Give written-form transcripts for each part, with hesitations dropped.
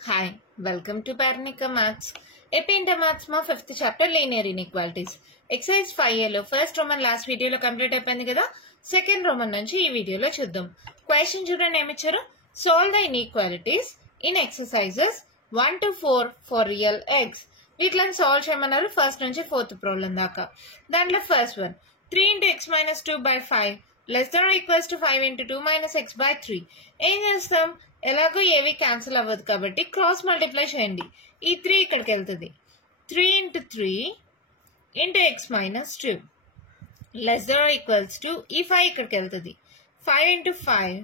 Hi, welcome to Paranika Maths. Epinter Maths ma 5th chapter linear inequalities. Exercise 5 లో first Roman last వీడియోలో complete అయిపోయింది కదా. Second Roman నుంచి ఈ వీడియోలో చూద్దాం. క్వశ్చన్ చూడండి ఏమి ఇచ్చారు. Solve the inequalities in exercises 1 to 4 for real eggs. వీటిని సాల్వ్ చేయమన్నారు ఫస్ట్ నుంచి ఫోర్త్ ప్రాబ్లం దాకా. దాంట్లో first one 3 into x minus 2 by 5 less than or equals to 5 into 2 minus x by 3. ఏం చేస్తాం, ఎలాగో ఏవి క్యాన్సిల్ అవ్వదు కాబట్టి క్రాస్ మల్టిప్లై చేయండి. ఈ 3 ఇక్కడికి వెళ్తుంది. 3 into 3 into x minus 2 less than or equals to ఈ 5 ఇక్కడికి వెళ్తుంది. 5 into 5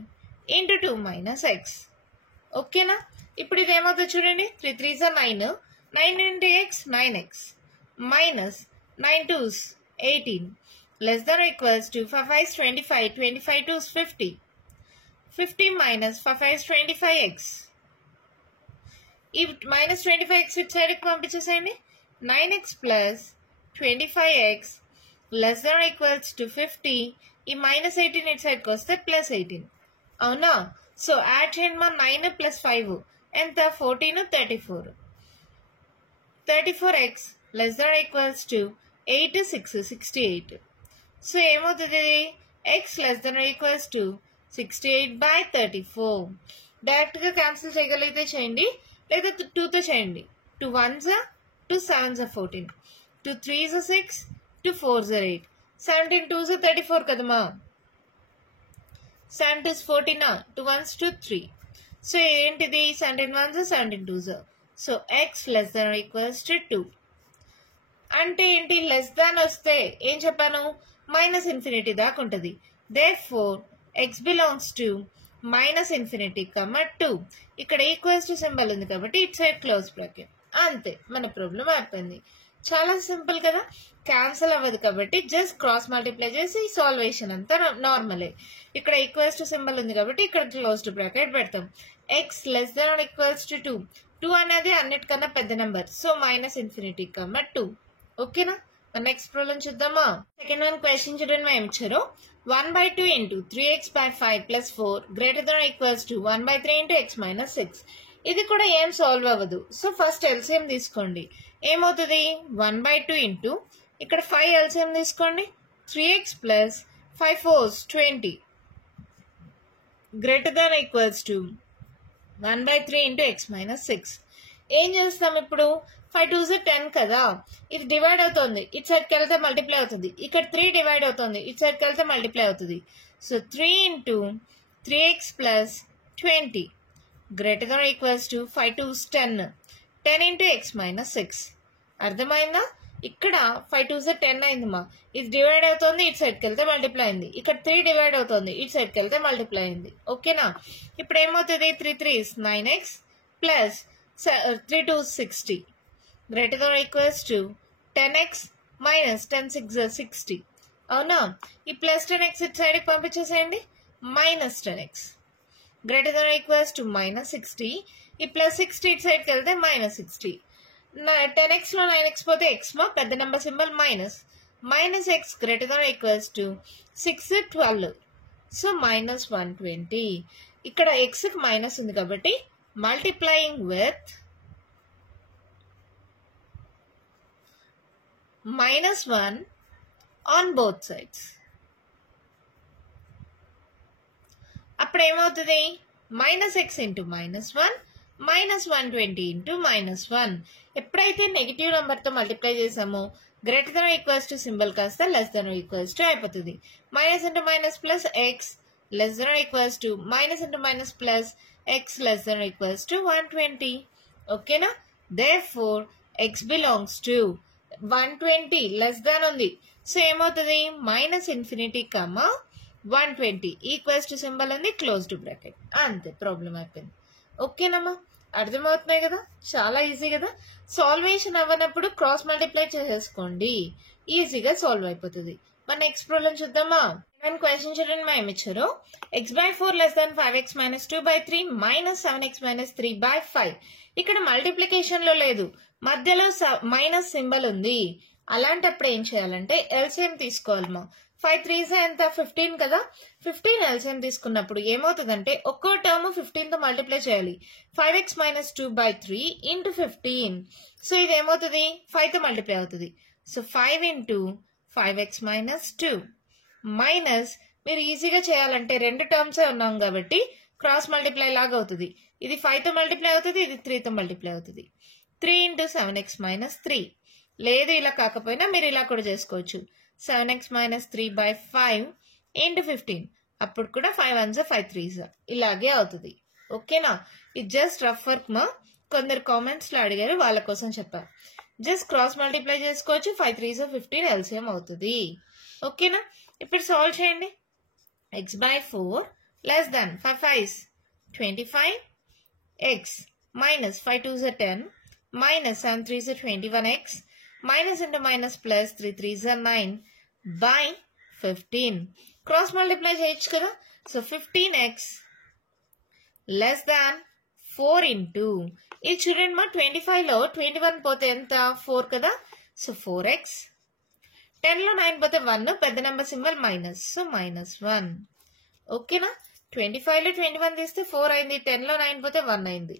into 2 minus x. ఓకేనా? ఇప్పుడు ఇది ఏమవుతుంది చూడండి. 3 3s are 9. 9 into x 9x minus 9 2s 18 less than or equals to 5 5 is 25, 25 2 is 50. 50 minus 5 5 is 25x. If minus 25x ఇటు సైడ్కి పంపించేసేయండి. 9x plus 25x less than or equals to 50. ఈ minus 18 ఇటు సైడ్కి వస్తే plus 18. అవునా? సో యాడ్ చేయండి మా 9 plus 5 ఎంత 14 34. 34x less than or equals to 8 6 68. So ఏమవుతుంది, x less than or equals to 68 by 34. డైరెక్ట్గా క్యాన్సిల్ చేయగలిగితే చేయండి, లేదా 2తో చేయండి. 2 1s 2 7s 14, 2 3s 6, 2 4s 8, 17 2s 34 కదమ్మా. 7 2s 14, 2 1s 2 3. సో ఏంటిది 17 1s 17 2s. So x less than or equals to 2. అంటే ఏంటి, లెస్ దాన్ వస్తే ఏం చెప్పాను, మైనస్ ఇన్ఫినిటీ దాకా ఉంటుంది. Therefore x belongs to minus infinity, 2. ఇక్కడ ఈక్వల్స్ టు సింబల్ ఉంది కాబట్టి ఇట్ సైడ్ క్లోజ్ బ్రాకెట్. అంతే, మన ప్రాబ్లం అయిపోయింది. చాలా సింపుల్ కదా, క్యాన్సల్ అవ్వదు కాబట్టి జస్ట్ క్రాస్ మల్టిప్లై చేసి సాల్వేషన్ అంతా నార్మలే. ఇక్కడ ఈక్వల్స్ టు సింబల్ ఉంది కాబట్టి ఇక్కడ క్లోజ్డ్ బ్రాకెట్ పెడతాం. x less than or equals to 2. 2 అనేది అన్నిటికన్నా పెద్ద నెంబర్, సో మైనస్ ఇన్ఫినిటీ 2. ఓకేనా? నెక్స్ట్ ప్రాబ్లం చూద్దామా. సెకండ్ వన్ క్వశ్చన్ చూడండి మేము ఇచ్చారు. 1 by 2 into 3x by 5 plus 4 greater than or equals to 1 by 3 into x minus 6. ఇది కూడా ఏం సాల్వ్ అవ్వదు. సో ఫస్ట్ ఎల్సిఎం తీసుకోండి. ఏమవుతుంది, 1 by 2 into ఇక్కడ 5 ఎల్సిఎం తీసుకోండి. 3x plus 5 4s 20 greater than or equals to 1 by 3 into x minus 6. ఏం చేస్తాం ఇప్పుడు, 5 2s 10 కదా, ఇది డివైడ్ అవుతుంది, ఇటు సైడ్కి వెళ్తే మల్టిప్లై అవుతుంది. ఇక్కడ 3 డివైడ్ అవుతుంది, ఇటు సైడ్కి వెళ్తే మల్టిప్లై అవుతుంది. So 3 into 3x plus 20 greater than or equals to 5 2s 10, 10 into x minus 6. అర్థమైందా? ఇక్కడ 5 2s 10 అయిందమ్మా, ఇది డివైడ్ అవుతుంది, ఇటు సైడ్కి వెళ్తే మల్టిప్లై అయింది. ఇక్కడ 3 డివైడ్ అవుతుంది, ఇటు సైడ్కి వెళ్తే మల్టిప్లై అయింది. ఓకేనా? ఇప్పుడు ఏమవుతుంది, 3 3s 9x plus 3 2s 60 greater than or equals to 10x minus 10 6 60. అవునా? ఈ ప్లస్ 10x ఇటు సైడ్కి పంపించేసేయండి. Minus 10x greater than or equals to minus 60. ఈ ప్లస్ 60 ఇటు సైడ్కి వెళ్తే మైనస్ 60. 10x లో 9x పోతే x మా పెద్ద number symbol minus. Minus x greater than or equals to 6 12. So minus 120. ఇక్కడ xకి మైనస్ ఉంది కాబట్టి multiplying with -1 on both sides. అప్పుడు ఏమవుతుంది, -x into -1 minus 120 into -1. ఎప్పుడైతే నెగిటివ్ నెంబర్తో మల్టిప్లై చేసామో greater than equals to symbol కాస్త లెస్ దెన్ ఈక్వల్స్ టు అయిపోతుంది. Minus into minus plus X less than equals to minus into minus plus X less than equals to 120. ఓకేనా? Therefore x belongs to 120 less than ఉంది. So ఏమవుతుంది, minus infinity 120 equals to symbol ఉంది, closed bracket. అంతే, problem అయిపోయింది. ఓకేనమ్మా, అర్థమవుతున్నాయి కదా, చాలా easy కదా. సాల్వేషన్ అవ్వనప్పుడు క్రాస్ మల్టిప్లై చేసేసుకోండి, ఈజీగా సాల్వ్ అయిపోతుంది. మన నెక్స్ట్ ప్రాబ్లం చూద్దామా. క్వశ్చన్ చూడండి మేము ఇచ్చారు. x by 4 less than 5x minus 2 by 3 minus 7x minus 3 by 5. ఇక్కడ మల్టిప్లికేషన్ లో లేదు, మధ్యలో మైనస్ సింబల్ ఉంది. అలాంటప్పుడు ఏం చేయాలంటే ఎల్సిఎం తీసుకోవాలమ్మా. 5 3s ఎంత 15 కదా. 15 ఎల్సిఎం తీసుకున్నప్పుడు ఏమవుతుందంటే ఒక్కో టర్మ్ 15 తో మల్టిప్లై చేయాలి. 5x minus 2/3 into 15. సో ఇది ఏమవుతుంది 5 తో మల్టిప్లై అవుతుంది. So 5 into 5x minus 2 minus మీరు ఈజీగా చేయాలంటే రెండు టర్మ్స్ ఉన్నాం కాబట్టి క్రాస్ మల్టిప్లై లాగా అవుతుంది. ఇది 5 తో మల్టిప్లై అవుతుంది, ఇది 3 తో మల్టిప్లై అవుతుంది. 3 into 7x minus 3. లేదు ఇలా కాకపోయినా మీరు ఇలా కూడా చేసుకోవచ్చు. 7x minus 3/5 into 15. అప్పుడు కూడా 5 1s 5 3s ఇలాగే అవుతుంది. ఓకేనా? ఇది జస్ట్ రఫ్ వర్క్ మా. కొందరు కామెంట్స్ లో అడిగారు, వాళ్ళ కోసం చెప్పాను. జస్ట్ క్రాస్ మల్టిప్లై చేసుకోవచ్చు. 5 3s 15 ఎల్సిఎం అవుతుంది. ఓకేనా? ఇప్పుడు సాల్వ్ చేయండి. x/4 less than 5 5s 25 x minus 5 2s 10 minus 7 3s 21x minus into minus plus 3 3s 9 by 15. Cross multiply చేయొచ్చు కదా. So 15x less than 4 into ఇది చూడండి మా 25 లో 21 పోతే ఎంత 4 కదా. సో 4x 10 లో 9 పోతే 1 పెద్ద నెంబర్ సింబల్ మైనస్. సో -1. ఓకేనా? 25 లో 21 తీస్తే 4 అయింది, 10 లో 9 పోతే 1 అయింది.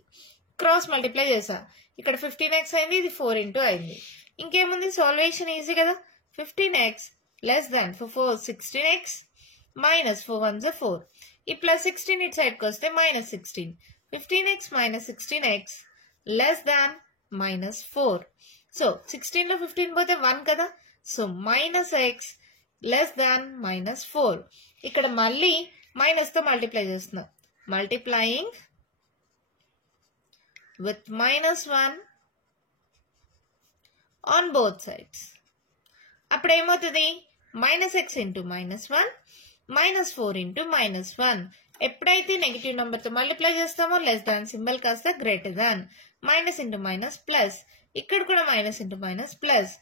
క్రాస్ మల్టిప్లై చేసా. ఇక్కడ 15x అయింది, ఇది 4 into అయింది. ఇంకేముంది సాల్వేషన్ ఈజీ కదా. 15x less than 4 16x minus 4 1s 4. ఈ ప్లస్ 16 ఇటు సైడ్కి వస్తే -16. 15x minus 16x less than -4. So 16 లో 15 పోతే 1 కదా. So -x less than -4. ఇక్కడ మళ్ళీ మైనస్ తో మల్టిప్లై చేస్తున్నాం. Multiplying with -1 on both sides. అప్పుడు ఏమవుతుంది -x into -1 -4 into -1. ఎప్పుడైతే నెగిటివ్ నెంబర్ తో మల్టిప్లై చేస్తామో లెస్ దాన్ సింబల్ కాస్త greater than. Minus into minus plus. ఇక్కడ కూడా minus into minus plus.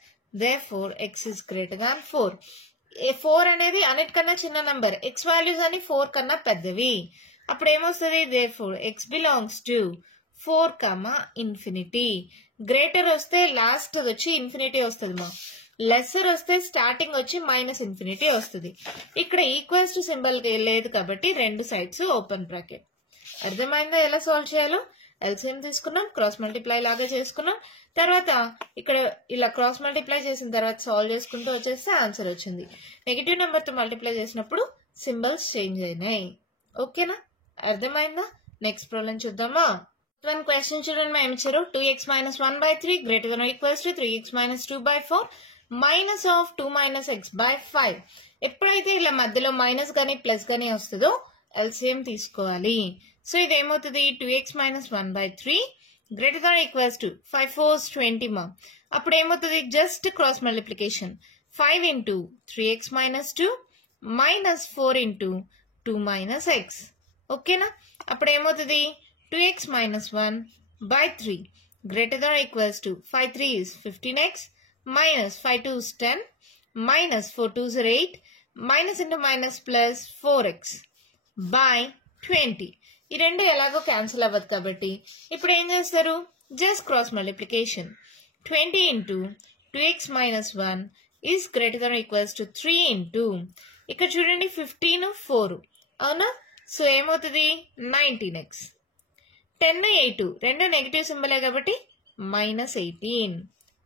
therefore x is greater than 4. 4 అనేది అన్నిటికన్నా చిన్న నంబర్. x వాల్యూస్ అని 4 కన్నా పెద్దవి. అప్పుడు ఏమొస్తుంది therefore x belongs to 4, infinity. Greater వస్తే లాస్ట్ వచ్చి ఇన్ఫినిటీ వస్తుంది మా. లెస్సర్ వస్తే స్టార్టింగ్ వచ్చి -ఇన్ఫినిటీ వస్తుంది. ఇక్కడ ఈక్వల్స్ టు సింబల్ లేదు కాబట్టి రెండు సైడ్స్ ఓపెన్ బ్రాకెట్. అర్థమైందా ఎలా సాల్వ్ చేయాలో? ఎల్సిఎం తీసుకున్నాం, క్రాస్ మల్టిప్లై లాగా చేసుకున్నాం. తర్వాత ఇక్కడ ఇలా క్రాస్ మల్టిప్లై చేసిన తర్వాత సాల్వ్ చేసుకుంటూ వచ్చేస్తే ఆన్సర్ వచ్చింది. నెగిటివ్ నెంబర్ తో మల్టిప్లై చేసినప్పుడు సింబల్స్ చేంజ్ అయినాయి. ఓకేనా? అర్థమైందా? నెక్స్ట్ ప్రాబ్లం చూద్దామా. క్వశ్చన్ చూడండి మా ఏమిచ్చారు. 2x minus 1/3 greater than or equals to 3x minus 2/4 minus of 2 minus x by 5. ఎప్పుడైతే ఇలా మధ్యలో మైనస్ గానీ ప్లస్ గానీ వస్తుందో ఎల్సిఎం తీసుకోవాలి. సో ఇది ఏమవుతుంది 2x minus 1/3 greater than or equals to 5 4s 20 మా. అప్పుడు ఏమవుతుంది just cross multiplication. 5 into 3x minus 2 minus 4 into 2 minus x. ఓకేనా? అప్పుడు ఏమవుతుంది 2x minus 1/3 greater than or equals to 5 3s 15x minus 5 2s 10 minus 4 2s 8 minus into minus plus 4x by 20. ఈ రెండు ఎలాగో cancel అవ్వదు కాబట్టి ఇప్పుడు ఏం చేస్తారు just cross multiplication. 20 into 2x minus 1 is greater than or equals to 3 into ఇక్కడ చూడండి 15 4 అవునా. సో ఏమవుతుంది 19x. 10 8 రెండు నెగిటివ్ సింబలే కాబట్టి -18.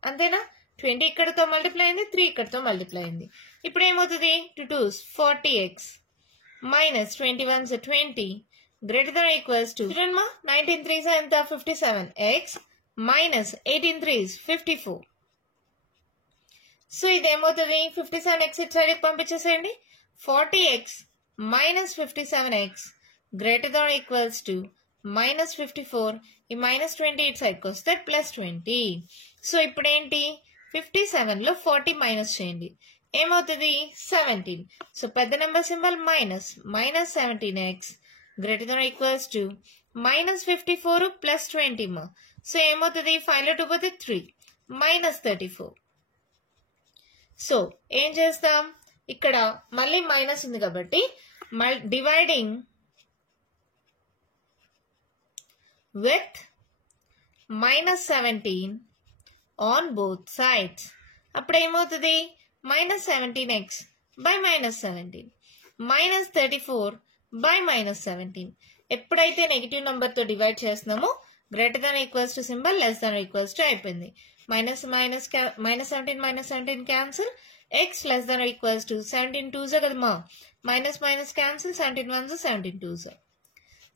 అంతేనా? 20 ఇక్కడతో మల్టిప్లై అయింది, 3 ఇక్కడతో మల్టిప్లై అయింది. ఇప్పుడు ఏమవుతుంది 2 2s 40x minus 21s 20 greater than or equals to 19 3s ఎంత 57x minus 18 3s 54. సో ఇది ఏమవుతుంది 57x ఇటు సైడ్కి పంపించేసేయండి. 40x minus 57x greater than or equals to -54. ఈ -20 ఇటు సైడ్కి వస్తే +20. సో ఇప్పుడు ఏంటి 57 లో 40 మైనస్ చేయండి. ఏమవుతుంది 17. సో పెద్ద number symbol -17x greater than or equals to -54 +20 మా. సో ఏమవుతుంది 5 లో 2 పోతే 3 -34. సో ఏం చేస్తాం ఇక్కడ మళ్ళీ మైనస్ ఉంది కాబట్టి dividing with -17 on both sides. అప్పుడు ఏమవుతుంది -17x by minus 17. Minus 34 by minus 17. ఎప్పుడైతే నెగిటివ్ నెంబర్తో డివైడ్ చేస్తున్నామో greater than equals to symbol less than equals to అయిపోయింది. Minus 17 cancel. X less than equals to 17 2s కదమ్మా, minus minus cancel, 17 1s 17 2s.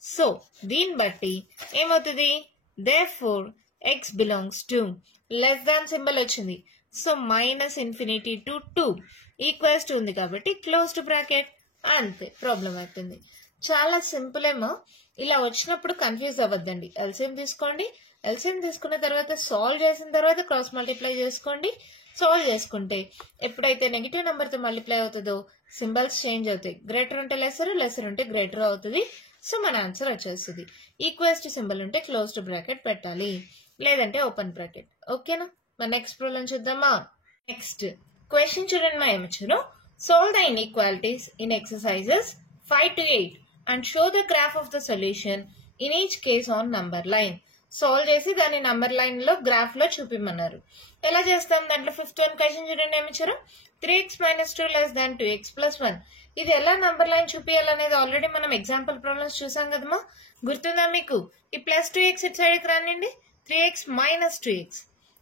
So దీన్ని బట్టి ఏమవుతుంది, therefore x belongs to less than symbol వచ్చింది. So minus infinity to 2 equals to ఉంది కాబట్టి close to bracket. అంతే, problem అవుతుంది. చాలా సింపుల్ ఏమో. ఇలా వచ్చినప్పుడు కన్ఫ్యూజ్ అవ్వద్దండి. ఎల్సిఎం తీసుకోండి. ఎల్సిఎం తీసుకున్న తర్వాత సాల్వ్ చేసిన తర్వాత క్రాస్ మల్టిప్లై చేసుకోండి. సాల్వ్ చేసుకుంటే ఎప్పుడైతే నెగిటివ్ నెంబర్తో మల్టిప్లై అవుతుందో సింబల్స్ చేంజ్ అవుతాయి. గ్రేటర్ ఉంటే లెసర్, లెసర్ ఉంటే గ్రేటర్ అవుతుంది. సో మన ఆన్సర్ వచ్చేస్తుంది. ఈక్వల్స్ టు సింబల్ ఉంటే క్లోజ్ టు బ్రాకెట్ పెట్టాలి, లేదంటే ఓపెన్ బ్రాకెట్. ఓకేనా? మన నెక్స్ట్ ప్రాబ్లం చూద్దామా. నెక్స్ట్ క్వశ్చన్ చూడండి మా ఏమొచ్చారు. Solve the inequalities in exercises 5 to 8 and show the graph of the solution in each case on number line. Solve చేసి దాన్ని నంబర్ లైన్ లో గ్రాఫ్ లో చూపిమన్నారు. ఎలా చేస్తాం? దాంట్లో 5th one క్వశ్చన్ చూడండి ఏమిచ్చారు. 3x - 2 less than 2x + 1. ఇది ఎలా నంబర్ లైన్ చూపించాలనేది ఆల్రెడీ మనం ఎగ్జాంపుల్ ప్రాబ్లమ్స్ చూసాం కదమ్మా, గుర్తుందా మీకు? ఈ ప్లస్ 2x ఇటు సైడ్కి రానండి. 3x - 2x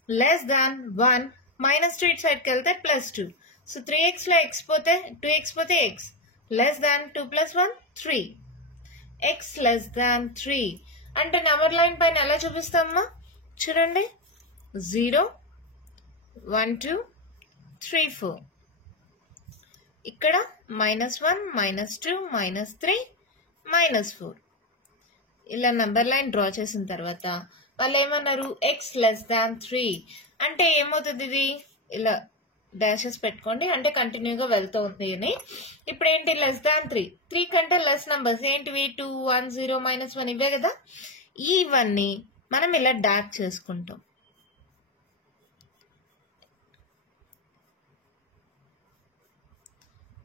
లెస్ దాన్ 1 -2 ఇటు సైడ్కి వెళ్తే +2. సో 3x లో x పోతే 2x పోతే x less than 2 + 1 3. x less than 3 అంటే నెంబర్ లైన్ పైన ఎలా చూపిస్తామమ్మా? చూడండి, 0 1 2 3 4. ఇక్కడ -1 -2 -3 -4. ఇలా నెంబర్ లైన్ డ్రా చేసిన తర్వాత వాళ్ళు ఏమన్నారు, x లెస్ దాన్ 3 అంటే ఏమవుతుంది, ఇది ఇలా డాషెస్ పెట్టుకోండి, అంటే కంటిన్యూగా వెళ్తూ ఉంది అని. ఇప్పుడు ఏంటి, లెస్ దాన్ 3 కంటే లెస్ నంబర్స్ ఏంటివి, 2 1 0 -1 ఇవే కదా. ఇవన్నీ మనం ఇలా డార్క్ చేసుకుంటాం.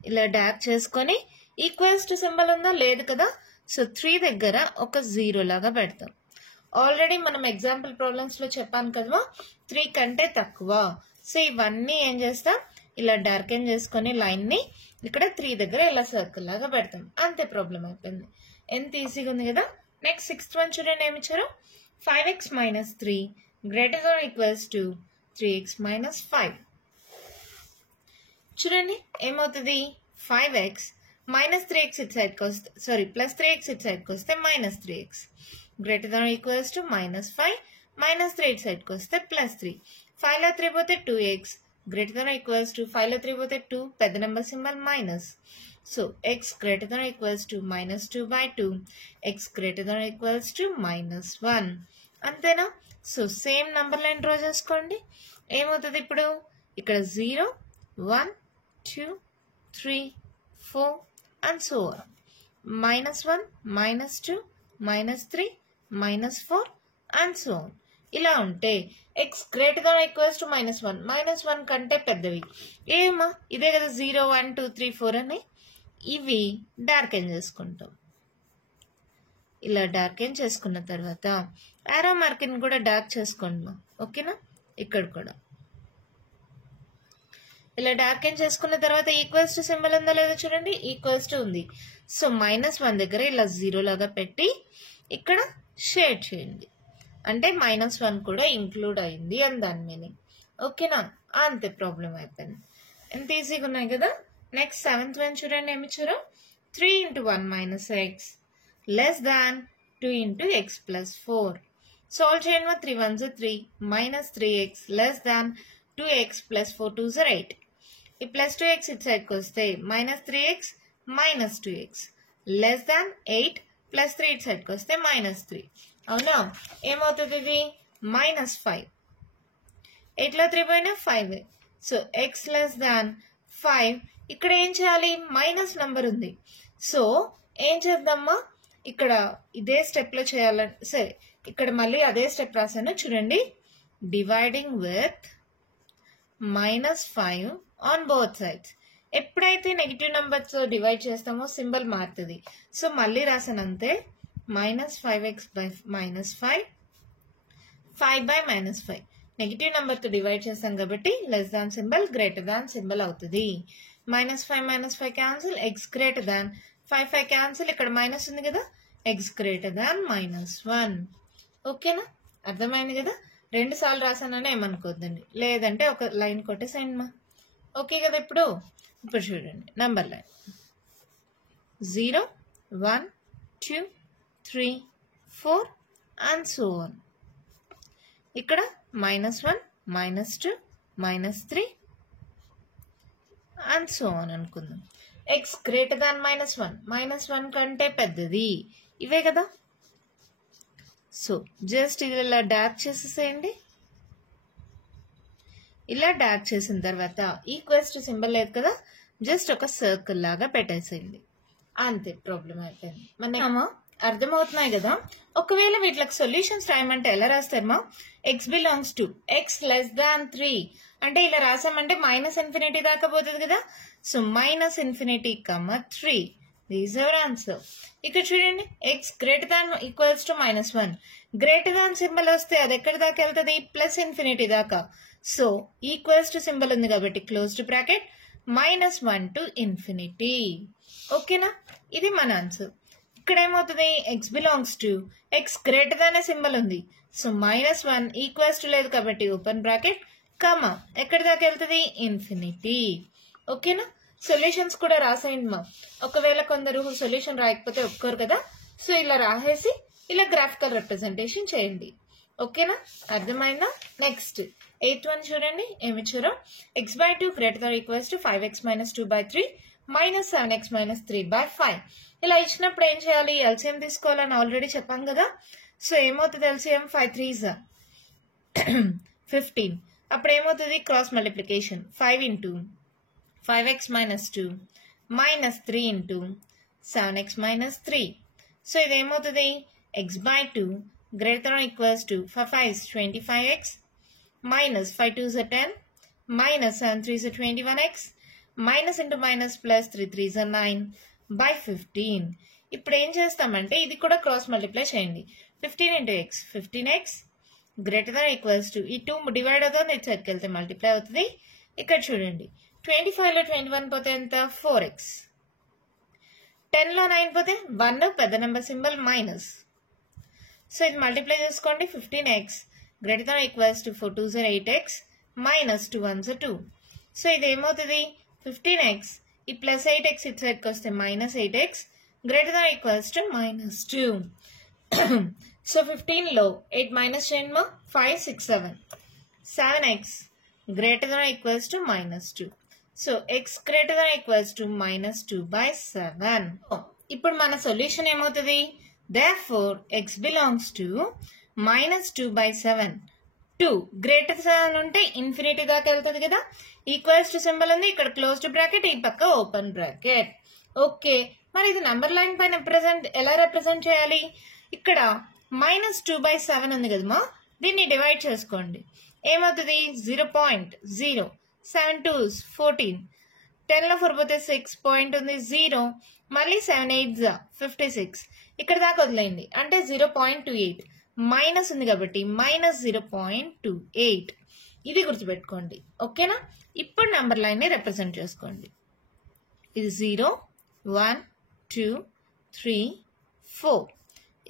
ఇలా డార్క్ చేసుకొని ఈక్వల్స్ టు సింబల్ ఉందా లేదు కదా. సో 3 దగ్గర ఒక 0 లాగా పెడతాం. ఆల్రెడీ మనం ఎగ్జాంపుల్ ప్రాబ్లమ్స్ లో చెప్పాను కదా, 3 కంటే తక్కువ. సో ఇవన్నీ ఏం చేస్తాం, ఇలా డార్కెన్ చేసుకొని లైన్ ని ఇక్కడ 3 దగ్గర ఇలా సర్కిల్ లాగా పెడతాం. అంతే, ప్రాబ్లం అయిపోయింది. ఎంత ఈజీగా ఉంది కదా. నెక్స్ట్ 6th one చూడండి ఏమిచ్చారు. 5x - 3 greater than equals to 3x - 5. చూడండి ఏమవుతుంది, 5x -3x ఇటు సైడ్కి వస్తే +3x ఇటు సైడ్కి వస్తే -3x greater than equals to -5 -3 ఇటు సైడ్కి వస్తే +3. 5 లో 3 పోతే 2x greater than equals to 5 లో 3 పోతే 2 పెద్ద number symbol minus. So x greater than equals to -2/2 x greater than equals to -1. అంతేనా? So same number line draw చేసుకోండి. ఏమవుతుంది ఇప్పుడు, ఇక్కడ 0 1 2 3 4 and so on. -1 -2 -3 -4 and so on. ఇలా ఉంటే x greater than equals to -1 -1 కంటే పెద్దవి ఏమా, ఇదే కదా 0 1 2 3 4 అని. ఇవి డార్కెన్ చేసుకుంటాం. ఇలా డార్కెన్ చేసుకున్న తర్వాత ఆరో మార్కింగ్ కూడా డార్క్ చేసుకోండి. ఓకేనా? ఇక్కడ కూడా ఇలా డార్కెన్ చేసుకున్న తర్వాత ఈక్వల్స్ టు సింబల్ ఉందా లేదో చూడండి. ఈక్వల్స్ టు ఉంది. సో -1 దగ్గర ఇలా 0 లాగా పెట్టి ఇక్కడ షేడ్ చేయండి, అంటే -1 కూడా ఇంక్లూడ్ అయింది అని దాని మీనింగ్. ఓకేనా? అంతే, ప్రాబ్లం అయిపోయింది. ఎంత ఈజీగా ఉన్నాయి కదా. నెక్స్ట్ 7th one చూడండి ఏమిచ్చారు. 3 × 1 - x less than 2 × x + 4. Solve చేయండి. 3 1s 3 -3x less than 2x + 4 2s 8. ఈ +2x ఇటు సైడ్కి వస్తే -3x -2x లెస్ దాన్ 8 +3 ఇటు సైడ్కి వస్తే -3. అవునా? ఏమవుతుంది, ఇది -5. 8 లో 3 పోయినా 5. So x less than 5. ఇక్కడ ఏం చేయాలి, మైనస్ నంబర్ ఉంది. సో ఏం చేద్దామా, ఇక్కడ ఇదే స్టెప్ లో చేయాలని, సరే ఇక్కడ మళ్ళీ అదే స్టెప్ రాశాను చూడండి. Dividing with -5 on both sides. ఎప్పుడైతే నెగిటివ్ నెంబర్స్ డివైడ్ చేస్తామో సింబల్ మారుతుంది. సో మళ్ళీ రాసానంతే, -5x - 5 5/-5. నెగిటివ్ నెంబర్ తో డివైడ్ చేస్తాం కాబట్టి less than symbol greater than symbol అవుతుంది. -5 క్యాన్సిల్, ఎక్స్ గ్రేటర్ దాన్ 5 క్యాన్సిల్, ఇక్కడ మైనస్ ఉంది కదా, ఎక్స్ గ్రేటర్ దాన్ -1. ఓకేనా, అర్థమైంది కదా. 2 సార్లు రాసానని ఏమనుకోద్దండి, లేదంటే ఒక లైన్ కొట్టేసేయండి మా. ఓకే కదా. ఇప్పుడు చూడండి number line 0, 1, 2, 3, 4 and so on. ఇక్కడ -1, -2, -3 అండ్ సో ఆన్ అనుకుందాం. ఎక్స్ గ్రేటర్ దాన్ -1 కంటే పెద్దది, ఇవే కదా. సో జస్ట్ ఇది ఇలా డార్క్ చేసేసేయండి. ఇలా డార్క్ చేసిన తర్వాత ఈక్వల్స్ టు సింబల్ లేదు కదా, జస్ట్ ఒక సర్కిల్ లాగా పెట్టేసేయండి, అంతే. ప్రాబ్లం అయిపోయింది. మన అర్థమవుతున్నాయి కదా. ఒకవేళ వీటికి సొల్యూషన్స్ రాయమంటే ఎలా రాస్తారమ్మా? X belongs to x less than 3 అంటే ఇలా రాసామంటే -∞ దాకా పోతుంది కదా. So -∞, 3 these our answer. ఇక్కడ చూడండి, x greater than equals to -1, greater than symbol వస్తే అది ఎక్కడి దాకా వెళ్తుంది? +∞ దాకా. సో ఈక్వల్స్ టు సింబల్ ఉంది కాబట్టి క్లోజ్డ్ బ్రాకెట్ -1 to ∞. ఓకేనా, ఇది మన ఆన్సర్. ఇక్కడ ఏమవుతుంది? X belongs to X greater than symbol ఉంది. సో -1 ఈక్వల్స్ టు లేదు కాబట్టి ఓపెన్ బ్రాకెట్, కమా ఎక్కడి దాకా వెళ్తుంది? ∞. ఓకేనా, సొల్యూషన్స్ కూడా రాసేయండి మా. ఒకవేళ కొందరు సొల్యూషన్ రాయకపోతే ఒప్పుకోరు కదా, సో ఇలా రాసేసి ఇలా గ్రాఫికల్ రిప్రజెంటేషన్ చేయండి. ఓకేనా, అర్థమైందా? నెక్స్ట్ 8th వన్ చూడండి, ఏమిచ్చారో. x/2 greater than or equals to 5x - 2/3 -7x - 3/5. ఇలా ఇచ్చినప్పుడు ఏం చేయాలి? ఎల్సిఎం తీసుకోవాలని ఆల్రెడీ చెప్పాం కదా. సో ఏమవుతుంది? LCM 5 3s 15. అప్పుడు ఏమవుతుంది? Cross multiplication 5 into 5x - 2 -3 into 7x - 3. So ఇది ఏమవుతుంది? x/2 greater than or equals to 5 is 25x minus 5 2s are 10 minus 7 3s are 21x minus into minus plus 3 3s are 9/15. ఇప్పుడు ఏం చేస్తామంటే ఇది కూడా క్రాస్ మల్టిప్లై చేయండి. 15 into x 15x greater than or equals to ఈ 2 divide అవుతుంది, ఇటు సైడ్కి వెళ్తే మల్టిప్లై అవుతుంది. ఇక్కడ చూడండి 25లో 21 పోతే ఎంత? 4x. 10లో 9 పోతే 1, పెద్ద నెంబర్ సింబల్ మైనస్. సో ఇది మల్టిప్లై చేసుకోండి. 15x greater than or equals to 4 2s are 8x minus 2 1s are 2. So ఇది ఏమవుతుంది? 15x ఈ ప్లస్ 8x ఇటు సైడ్కి వస్తే -8x greater than or equals to -2. So 15లో 8 మైనస్ చేయండి మా. 5 6 7 7x greater than or equals to -2. So x greater than or equals to -2/7. ఇప్పుడు మన సొల్యూషన్ ఏమవుతుంది? Therefore x belongs to -2/7. 2 greater than ఉంటే ఇన్ఫినిటీ దాకా వెళ్తుంది కదా. ఈక్వల్స్ టు సింబల్ ఉంది, ఇక్కడ క్లోజ్డ్ బ్రాకెట్, ఈ పక్క ఓపెన్ బ్రాకెట్. ఓకే, మరి ఇది నంబర్ లైన్ పైన ఎలా రిప్రజెంట్ చేయాలి? ఇక్కడ -2/7 ఉంది కదమ్మా, దీన్ని డివైడ్ చేసుకోండి. ఏమవుతుంది? 0.0 7 2s 14 10లో 4 పోతే 6 పాయింట్ ఉంది 0 మళ్ళీ 7 8s 56 ఇక్కడ దాకా వదిలేయండి అంటే 0.28 మైనస్ ఉంది కాబట్టి -0.28 ఇది గుర్తుపెట్టుకోండి. ఓకేనా, ఇప్పుడు నంబర్ లైన్ ని రిప్రజెంట్ చేసుకోండి. ఇది 0 1 2 3 4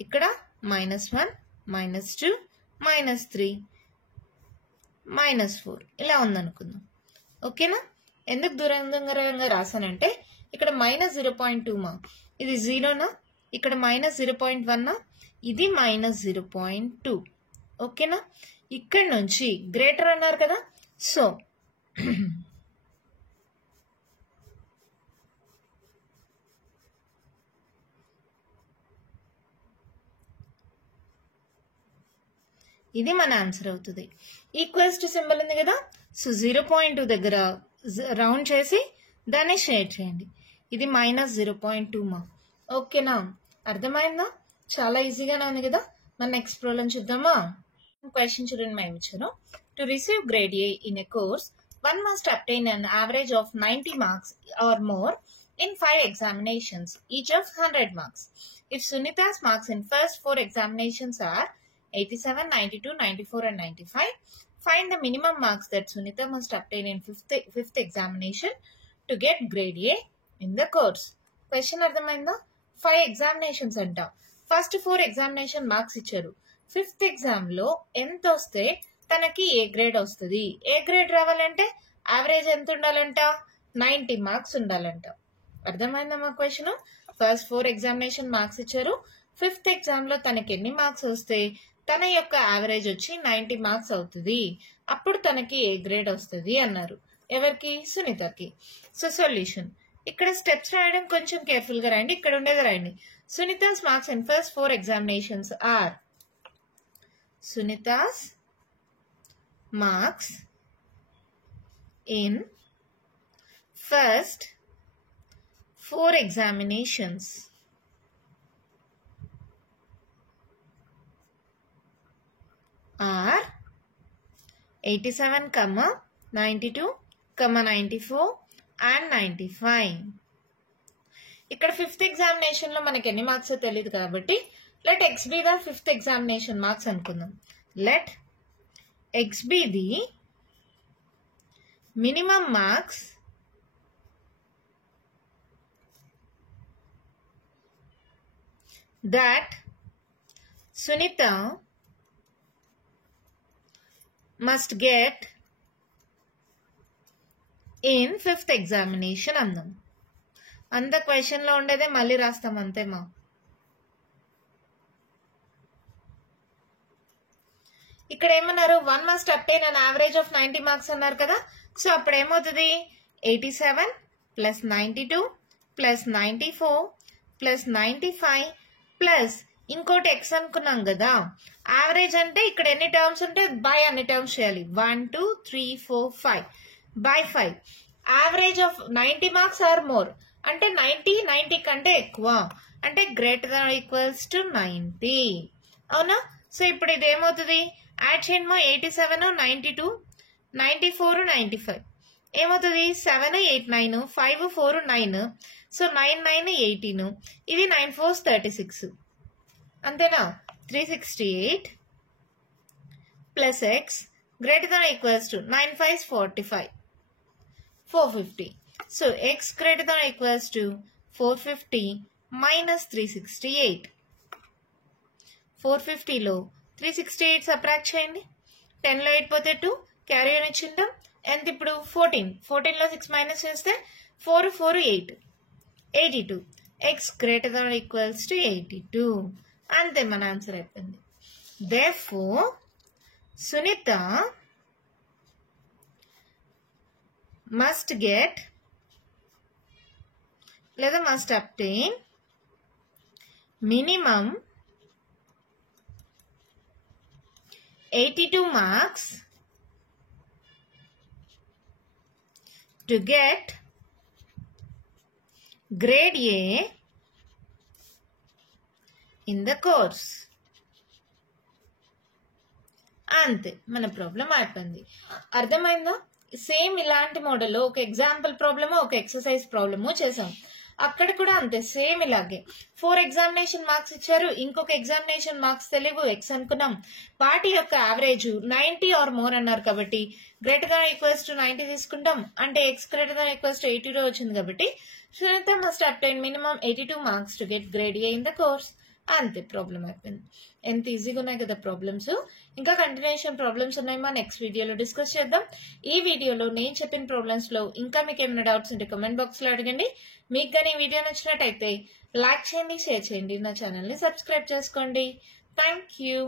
ఇక్కడ -1 -2 -3 -4 ఇలా ఉందనుకుందాం. ఓకేనా, ఎందుకు దూరంగా రాసానంటే ఇక్కడ -0.2 మా, ఇది 0నా, ఇక్కడ -0.1 ఇది -0.2. ఓకేనా, ఇక్కడ నుంచి గ్రేటర్ అన్నారు కదా, సో ఇది మన ఆన్సర్ అవుతుంది. ఈక్వల్స్ టు సింబల్ ఉంది కదా, సో 0.2 దగ్గర రౌండ్ చేసి దాన్ని షేర్ చేయండి. ఇది -0.2 మా. ఓకేనా, అర్థమైందా? చాలా ఈజీగానే ఉంది కదా. మన నెక్స్ట్ ప్రాబ్లం చూద్దామా. క్వశ్చన్ చూడండి, మేము ఇచ్చాను. To receive grade A in a course, one must obtain an average of 90 marks or more in 5 examinations, each of 100 marks. If Sunita's marks in first 4 examinations are 87, 92, 94 and 95, find the minimum marks that Sunita must obtain in fifth examination to get grade A in the course. Question అర్థమైందా? 5 examinations అంట. First 4 examination marks ఇచ్చారు. 5th exam లో ఎంత వస్తే తనకి A grade వస్తుంది? A grade రావాలంటే average ఎంత ఉండాలంట? 90 మార్క్స్ ఉండాలంట. అర్థమైందా మా క్వశ్చన్? ఫస్ట్ 4 ఎగ్జామినేషన్ మార్క్స్ ఇచ్చారు. 5th ఎగ్జామ్ లో తనకి ఎన్ని మార్క్స్ వస్తే తన యొక్క యావరేజ్ వచ్చి 90 మార్క్స్ అవుతుంది, అప్పుడు తనకి ఏ గ్రేడ్ వస్తుంది అన్నారు. ఎవరికి? సునీతకి. సో సొల్యూషన్ ఇక్కడ స్టెప్స్ రాయడం కొంచెం కేర్ఫుల్ గా రాయండి. ఇక్కడ ఉండేది రాయండి. Sunita's marks in first 4 examinations are. Sunita's marks in first 4 examinations are 87, 92, 94 and 95. ఇక్కడ 5th ఎగ్జామినేషన్ లో మనకి ఎన్ని మార్క్స్ తెలియదు కాబట్టి let x be the 5th examination marks అనుకుందాం. Let x be the minimum marks that Sunita must get in 5th examination అందం. అంత question లో ఉండేదే మళ్ళీ రాస్తాం అంతేమా. ఇక్కడ ఏమన్నారు? 1 must obtain an average of 90 marks అన్నారు కదా. సో అప్పుడు ఏమవుతుంది? 87 ప్లస్ 92 ప్లస్ 94 ప్లస్ 95 ప్లస్ ఇంకోటి ఎక్స్ అనుకున్నాం కదా. యావరేజ్ అంటే ఇక్కడ ఎన్ని టర్మ్స్ ఉంటే బై అన్ని టర్మ్స్ చేయాలి. 1 2 3 4 5 by 5. Average of 90 marks or more అంటే 90 కంటే ఎక్కువ అంటే గ్రేటర్ దాన్ ఈక్వల్స్ టు 90. అవునా? సో ఇప్పుడు ఇది ఏమవుతుంది? యాడ్ చేయండి. 87 92 94 95 ఏమవుతుంది? 7 8 9 5 4 9. సో 9 9 18. ఇది 9 4 36 అంతేనా? 368 plus X greater than equals to 9 5 45 450. So X greater than equals to 450 minus 368. 450లో 368 subtract చేయండి. 10లో 8 పోతే 2 క్యారీ ఆన్ ఇచ్చింటాం. ఎంత ఇప్పుడు? 14లో 6 మైనస్ చేస్తే 4 4 8 82. X greater than equals to 82. అంతే, మన ఆన్సర్ అయిపోయింది. Therefore, Sunita must get లేదా must obtain minimum 82 marks to get grade A in the course. అంతే, మన ప్రాబ్లం అయిపోయింది. అర్థమైందా? సేమ్ ఇలాంటి మోడల్లో ఒక ఎగ్జాంపుల్ ప్రాబ్లము ఒక ఎక్సర్సైజ్ ప్రాబ్లము చేసాం. అక్కడ కూడా అంతే, సేమ్ ఇలాగే 4 ఎగ్జామినేషన్ మార్క్స్ ఇచ్చారు. ఇంకొక ఎగ్జామినేషన్ మార్క్స్ తెలియవు, ఎక్స్ అనుకున్నాం. వాటి యొక్క యావరేజ్ 90 ఆర్ మోర్ అన్నారు కాబట్టి గ్రేటర్ దాన్ ఈక్వల్స్ టు 90 తీసుకుంటాం. అంటే x greater than equals to 82 వచ్చింది కాబట్టి Sunita must obtain minimum 82 marks to get grade A in the course. అంతే, ప్రాబ్లం అయిపోయింది. ఎంత ఈజీగా ఉన్నాయి కదా ప్రాబ్లమ్స్. ఇంకా కంటిన్యూషన్ ప్రాబ్లమ్స్ ఉన్నాయో నెక్స్ట్ వీడియోలో డిస్కస్ చేద్దాం. ఈ వీడియోలో నేను చెప్పిన ప్రాబ్లమ్స్ లో ఇంకా మీకు ఏమైనా డౌట్స్ ఉంటే కామెంట్ బాక్స్ లో అడగండి. మీకు కానీ ఈ వీడియో నచ్చినట్టయితే లైక్ చేయండి, షేర్ చేయండి, నా ఛానల్ ని సబ్స్క్రైబ్ చేసుకోండి. Thank you.